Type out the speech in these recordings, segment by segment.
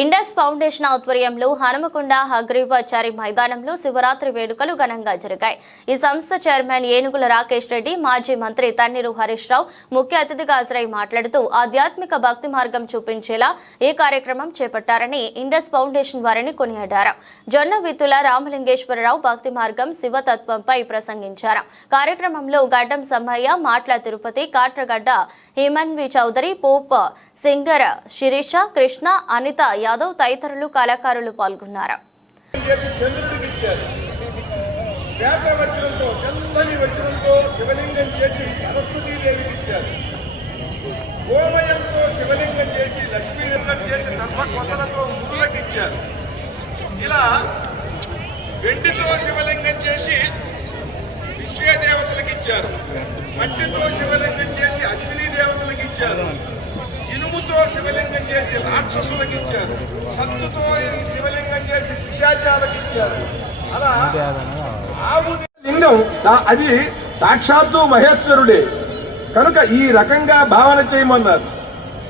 Indus foundation ఆధ్వర్యంలో హనుమకొండ హగ్రీవాచారి మైదానంలో శివరాత్రి వేడుకలు ఘనంగా జరిగాయి. ఈ సంస్థ చైర్మన్ ఏనుగుల రాకేష్ రెడ్డి, మాజీ మంత్రి తన్నీరు హరీష్ రావు ముఖ్య అతిథిగా హాజరై మాట్లాడుతూ ఆధ్యాత్మిక భక్తి మార్గం చూపించేలా ఈ కార్యక్రమం చేపట్టారని ఇండస్ ఫౌండేషన్ వారిని కొనియాడారు. జొన్న విత్తుల రామలింగేశ్వరరావు భక్తి మార్గం శివతత్వంపై ప్రసంగించారు. కార్యక్రమంలో గడ్డం సమ్మయ్య, మాట్ల తిరుపతి, కాట్రగడ్డ హిమన్వి చౌదరి, పోప్ సింగర్ శిరీష, కృష్ణ, అనిత యాదవ్ తదితరులు కళాకారులు పాల్గొన్నారు. ఇలా వెండితో శివలింగం చేసి విశ్వదేవతలకు ఇచ్చారు, మట్టితో శివలింగం చేసి అశ్విని దేవతలకు ఇచ్చారు, ఇనుముతో శివలింగం చేసి రాక్షసులకు ఇచ్చారు, సత్తుతో శివలింగం చేసి పిశాచాలకు ఇచ్చారు. అలా ఆవు లింగం అది సాక్షాత్తు మహేశ్వరుడే కనుక ఈ రకంగా భావన చేయమన్నారు.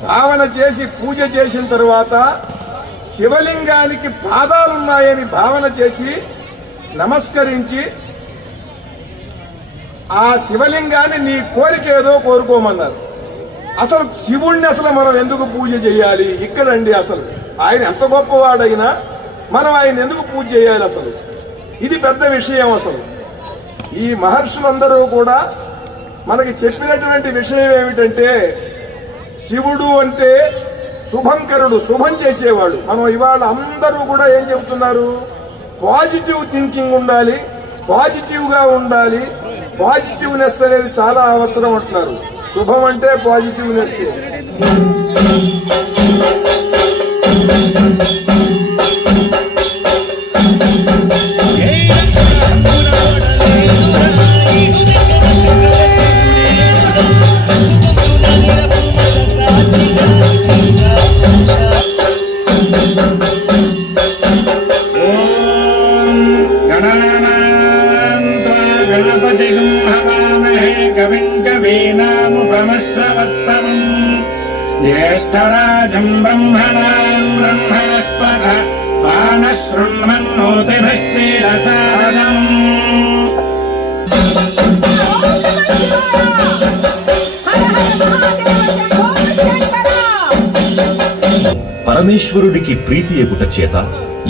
భావన చేసి పూజ చేసిన తరువాత శివలింగానికి పాదాలున్నాయని భావన చేసి నమస్కరించి ఆ శివలింగాన్ని నీ కోరిక ఏదో కోరుకోమన్నారు. అసలు శివుణ్ణి అసలు మనం ఎందుకు పూజ చేయాలి? ఇక్కడండి అసలు ఆయన ఎంత గొప్పవాడైనా మనం ఆయన ఎందుకు పూజ చేయాలి? అసలు ఇది పెద్ద విషయం. అసలు ఈ మహర్షులందరూ కూడా మనకి చెప్పినటువంటి విషయం ఏమిటంటే శివుడు అంటే శుభంకరుడు, శుభం చేసేవాడు. మనం ఇవాళ అందరూ కూడా ఏం చెబుతున్నారు? పాజిటివ్ థింకింగ్ ఉండాలి, పాజిటివ్గా ఉండాలి, పాజిటివ్నెస్ అనేది చాలా అవసరం అంటున్నారు. శుభం అంటే పాజిటివ్నెస్. ज्येष्ठराजं ब्रह्मणां ब्रह्मणस्पत पानशृण्वन्नोतिभिः शीलसादम्. పరమేశ్వరుడికి ప్రీతి ఎగుట చేత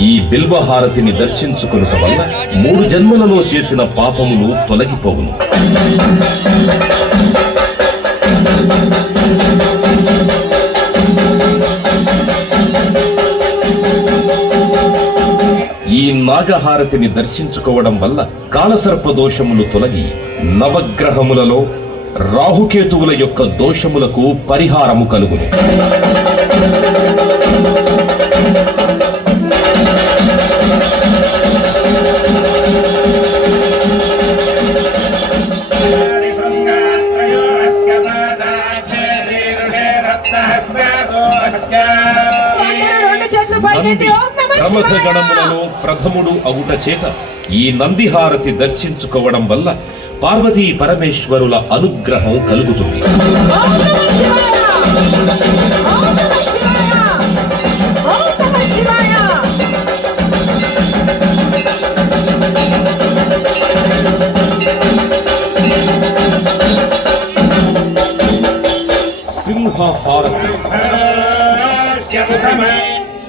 ఈ బిల్వహారతిని దర్శించుకొనుట వల్ల 3 జన్మలలో చేసిన పాపములు తొలగిపోవును. ఈ నాగహారతిని దర్శించుకోవడం వల్ల కాలసర్ప దోషములు తొలగి నవగ్రహములలో రాహుకేతువుల యొక్క దోషములకు పరిహారము కలుగును. ప్రమథగణములలో ప్రథముడు అవుట చేత ఈ నందిహారతి దర్శించుకోవడం వల్ల పార్వతీ పరమేశ్వరుల అనుగ్రహం కలుగుతుంది. సింహహారతి.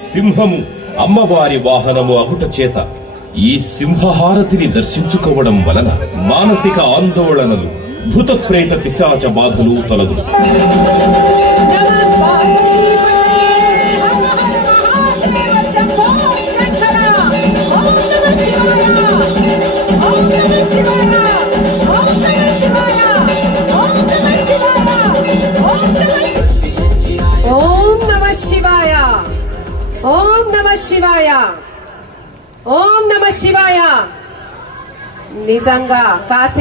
సింహము అమ్మవారి వాహనము అగుట చేత ఈ సింహహారతిని దర్శించుకోవడం వలన మానసిక ఆందోళనలు, భూత ప్రేత పిశాచ బాధలు తొలగును. ఓం నమః శివాయ, ఓం నమః శివాయ. నిజంగా కాశీ